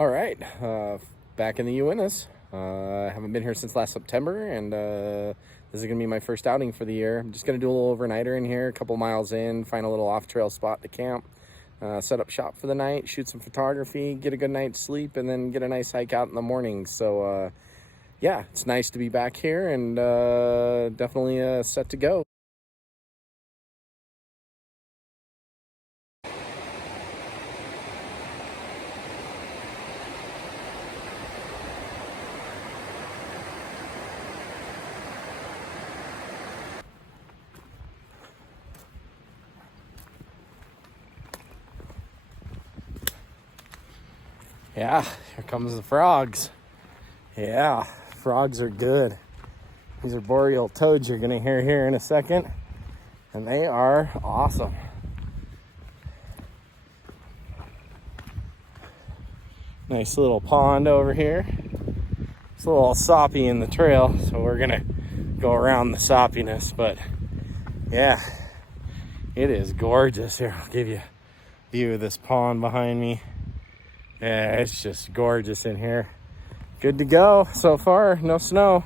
All right, back in the Uintas. I haven't been here since last September, and this is going to be my first outing for the year. I'm just going to do a little overnighter in here, a couple miles in, find a little off-trail spot to camp, set up shop for the night, shoot some photography, get a good night's sleep, and then get a nice hike out in the morning. So, yeah, it's nice to be back here, and definitely set to go. Yeah, here comes the frogs. Yeah, frogs are good. These are boreal toads you're gonna hear here in a second, and they are awesome. Nice little pond over here. It's a little soppy in the trail, so we're gonna go around the soppiness, but yeah, it is gorgeous. Here, I'll give you a view of this pond behind me. Yeah, it's just gorgeous in here. Good to go so far, no snow.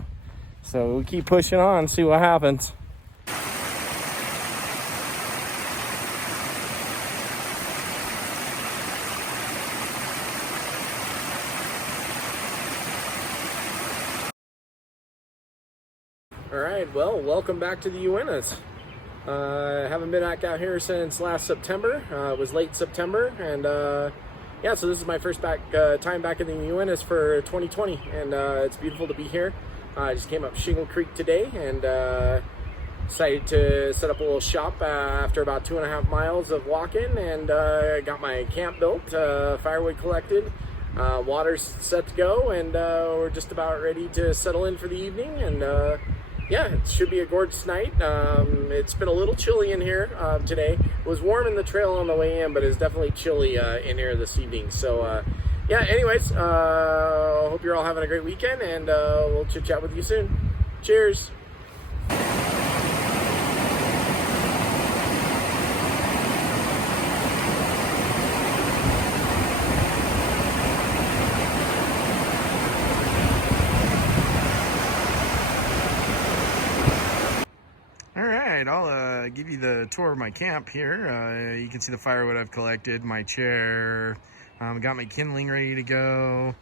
So we keep pushing on, see what happens. All right, well, welcome back to the Uintas. I haven't been back out here since last September. It was late September, and yeah, so this is my first time back in the Uintas for 2020, and it's beautiful to be here. I just came up Shingle Creek today, and decided to set up a little shop after about 2.5 miles of walking, and got my camp built, firewood collected, water's set to go, and we're just about ready to settle in for the evening. And yeah, it should be a gorgeous night. It's been a little chilly in here today. It was warm in the trail on the way in, but it's definitely chilly in here this evening. So yeah, anyways, hope you're all having a great weekend, and we'll chit chat with you soon. Cheers. All right, I'll give you the tour of my camp here. You can see the firewood I've collected, my chair, got my kindling ready to go.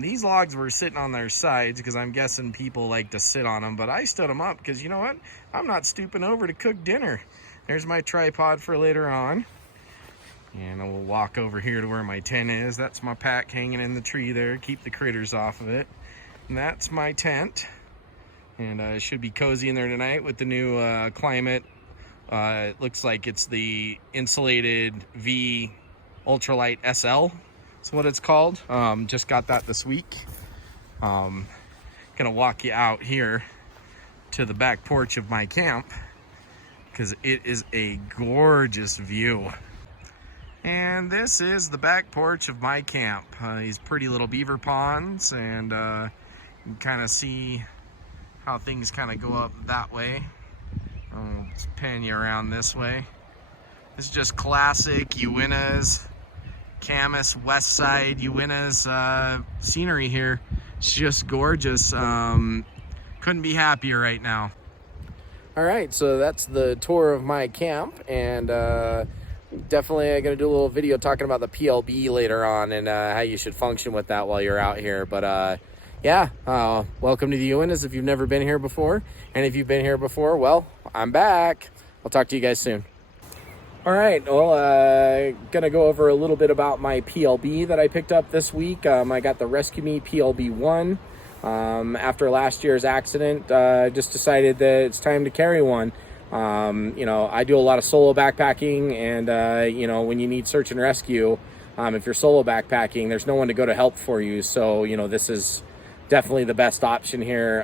These logs were sitting on their sides because I'm guessing people like to sit on them, but I stood them up because you know what? I'm not stooping over to cook dinner. There's my tripod for later on. And we'll walk over here to where my tent is. That's my pack hanging in the tree there, keep the critters off of it. And that's my tent. And it should be cozy in there tonight with the new climate. It looks like it's the insulated V Ultralight SL. That's what it's called. Just got that this week. Gonna walk you out here to the back porch of my camp because it is a gorgeous view. And this is the back porch of my camp. These pretty little beaver ponds, and you can kind of see how things kind of go up that way. I'll just pan you around this way. This is just classic Uintas, Camas, West Side Uintas scenery here. It's just gorgeous. Couldn't be happier right now. All right, so that's the tour of my camp, and definitely I'm gonna do a little video talking about the PLB later on and how you should function with that while you're out here. But yeah, welcome to the Uintas if you've never been here before. And if you've been here before, well, I'm back. I'll talk to you guys soon. All right, well, gonna go over a little bit about my PLB that I picked up this week. I got the Rescue Me PLB 1. After last year's accident, just decided that it's time to carry one. You know, I do a lot of solo backpacking, and you know, when you need search and rescue, if you're solo backpacking, there's no one to go to help for you. So, you know, this is definitely the best option here.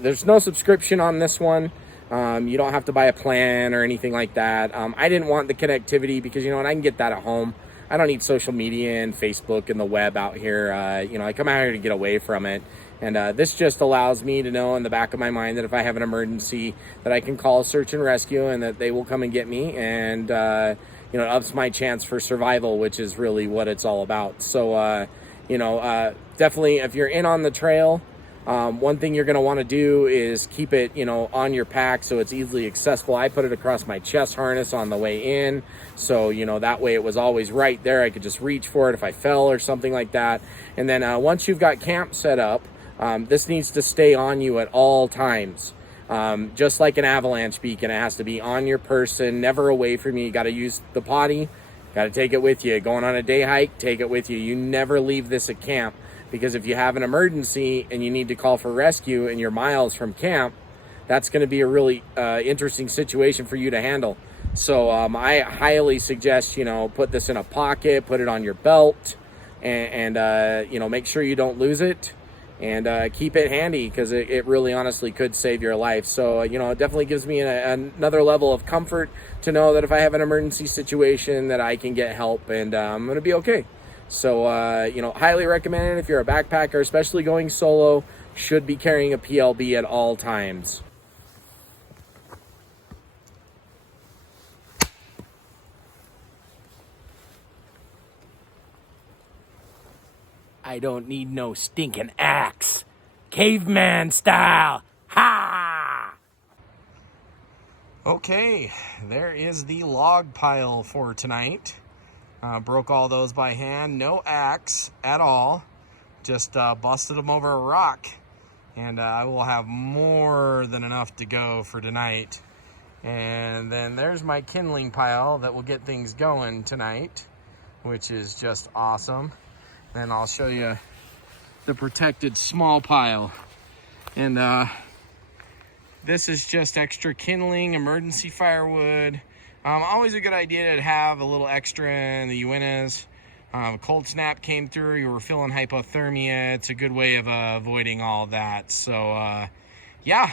There's no subscription on this one. You don't have to buy a plan or anything like that. I didn't want the connectivity because, you know what, I can get that at home. I don't need social media and Facebook and the web out here. You know, I come out here to get away from it. And this just allows me to know in the back of my mind that if I have an emergency, that I can call search and rescue and that they will come and get me. And you know, it ups my chance for survival, which is really what it's all about. So definitely if you're in on the trail, one thing you're going to want to do is keep it, on your pack so it's easily accessible. I put it across my chest harness on the way in, so, that way it was always right there. I could just reach for it if I fell or something like that. And then once you've got camp set up, this needs to stay on you at all times. Just like an avalanche beacon, it has to be on your person, never away from you. You got to use the potty, got to take it with you. Going on a day hike, take it with you. You never leave this at camp, because if you have an emergency and you need to call for rescue and you're miles from camp, that's going to be a really interesting situation for you to handle. So I highly suggest, put this in a pocket, put it on your belt, and make sure you don't lose it. And keep it handy, because it really honestly could save your life. So, it definitely gives me another level of comfort to know that if I have an emergency situation that I can get help, and I'm going to be okay. So, highly recommend it if you're a backpacker, especially going solo. Should be carrying a PLB at all times. I don't need no stinking axe. Caveman style. Ha! Okay, there is the log pile for tonight. Broke all those by hand, no axe at all. Just busted them over a rock. And I will have more than enough to go for tonight. And then there's my kindling pile that will get things going tonight, which is just awesome. Then I'll show you the protected small pile. And this is just extra kindling, emergency firewood. Always a good idea to have a little extra in the Uintas. A cold snap came through, you were feeling hypothermia. It's a good way of avoiding all that. So yeah,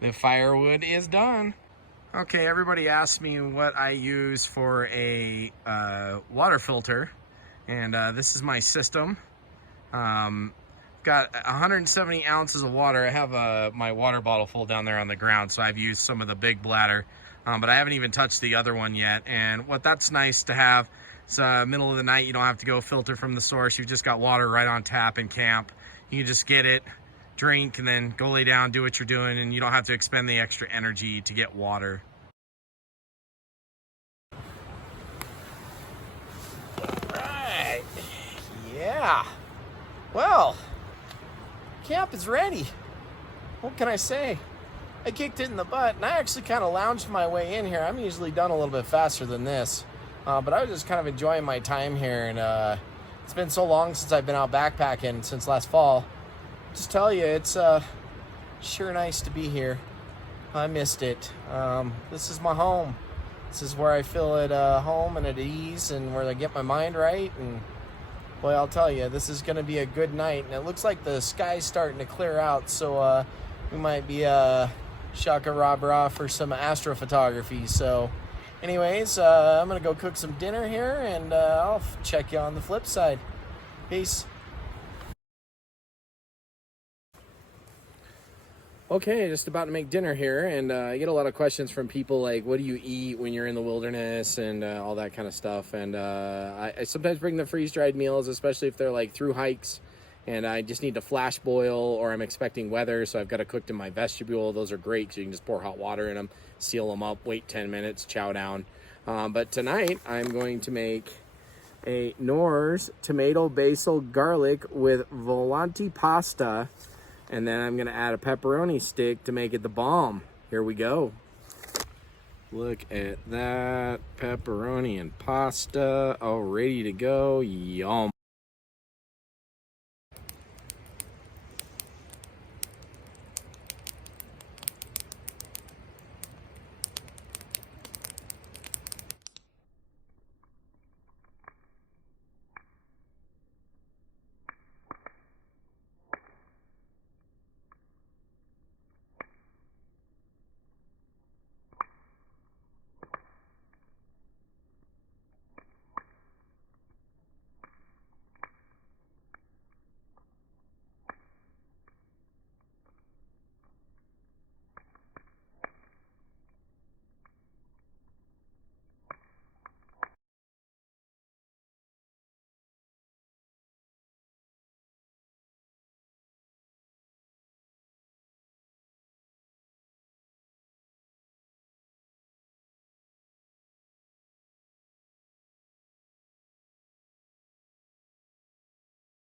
the firewood is done. Okay, everybody asked me what I use for a water filter. And this is my system. Got 170 ounces of water. I have my water bottle full down there on the ground, so I've used some of the big bladder, but I haven't even touched the other one yet. And what that's nice to have, it's middle of the night, you don't have to go filter from the source. You've just got water right on tap in camp. You can just get it, drink, and then go lay down, do what you're doing, and you don't have to expend the extra energy to get water. Yeah, well, camp is ready. What can I say? I kicked it in the butt, and I actually kind of lounged my way in here. I'm usually done a little bit faster than this, but I was just kind of enjoying my time here, and it's been so long since I've been out backpacking, since last fall. Just tell you, it's sure nice to be here. I missed it. This is my home. This is where I feel at home and at ease, and where I get my mind right. And boy, I'll tell you, this is going to be a good night. And it looks like the sky's starting to clear out, so we might be shaka rah for some astrophotography. So anyways, I'm going to go cook some dinner here, and I'll check you on the flip side. Peace. Okay, just about to make dinner here, and I get a lot of questions from people like, what do you eat when you're in the wilderness, and all that kind of stuff. And I sometimes bring the freeze-dried meals, especially if they're like through hikes, and I just need to flash boil, or I'm expecting weather, so I've got it cooked in my vestibule. Those are great, so you can just pour hot water in them, seal them up, wait 10 minutes, chow down. But tonight, I'm going to make a Knorr's tomato, basil, garlic with volante pasta. And then I'm going to add a pepperoni stick to make it the bomb. Here we go. Look at that pepperoni and pasta all ready to go. Yum.